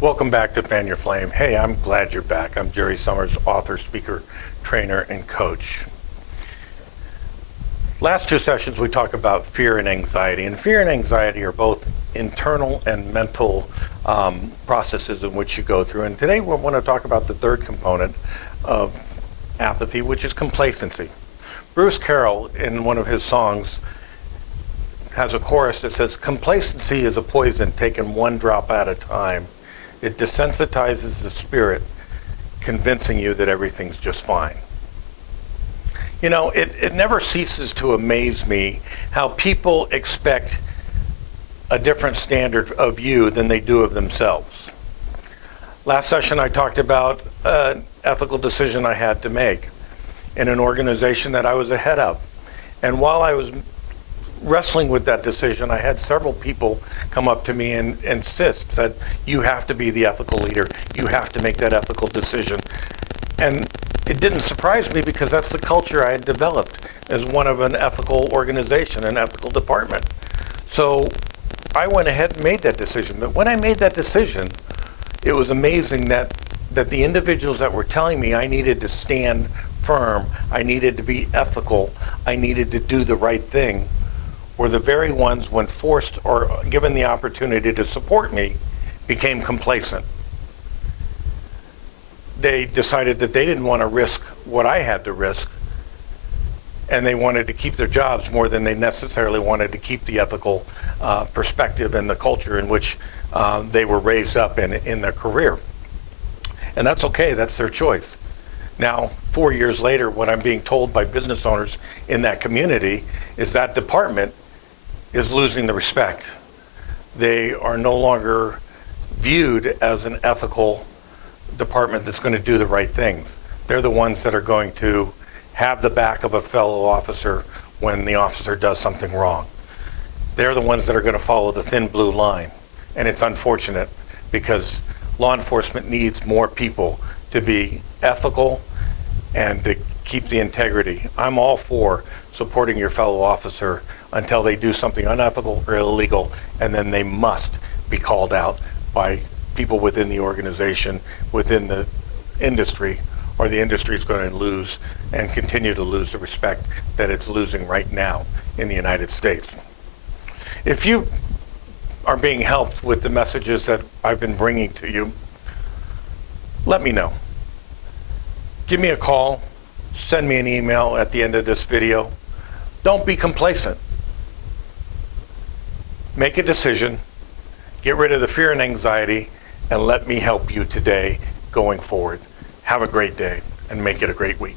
Welcome back to Fan Your Flame. Hey, I'm glad you're back. I'm Jerry Summers, author, speaker, trainer, and coach. Last two sessions we talked about fear and anxiety. And fear and anxiety are both internal and mental processes in which you go through. And today we want to talk about the third component of apathy, which is complacency. Bruce Carroll, in one of his songs, has a chorus that says, "Complacency is a poison taken one drop at a time. It desensitizes the spirit, convincing you that everything's just fine." You know, it never ceases to amaze me how people expect a different standard of you than they do of themselves. Last session I talked about an ethical decision I had to make in an organization that I was the head of. And while I was wrestling with that decision, I had several people come up to me and insist that you have to be the ethical leader. You have to make that ethical decision. And it didn't surprise me because that's the culture I had developed as one of an ethical organization, an ethical department. So I went ahead and made that decision. But when I made that decision, it was amazing that the individuals that were telling me I needed to stand firm, I needed to be ethical, I needed to do the right thing, were the very ones, when forced or given the opportunity to support me, became complacent. They decided that they didn't want to risk what I had to risk, and they wanted to keep their jobs more than they necessarily wanted to keep the ethical perspective and the culture in which they were raised up in their career. And that's okay, that's their choice. Now, 4 years later, what I'm being told by business owners in that community is that department is losing the respect. They are no longer viewed as an ethical department that's going to do the right things. They're the ones that are going to have the back of a fellow officer when the officer does something wrong. They're the ones that are going to follow the thin blue line. And it's unfortunate because law enforcement needs more people to be ethical and to keep the integrity. I'm all for supporting your fellow officer until they do something unethical or illegal, and then they must be called out by people within the organization, within the industry, or the industry is going to lose and continue to lose the respect that it's losing right now in the United States. If you are being helped with the messages that I've been bringing to you, let me know. Give me a call, send me an email at the end of this video. Don't be complacent. Make a decision, get rid of the fear and anxiety, and let me help you today going forward. Have a great day and make it a great week.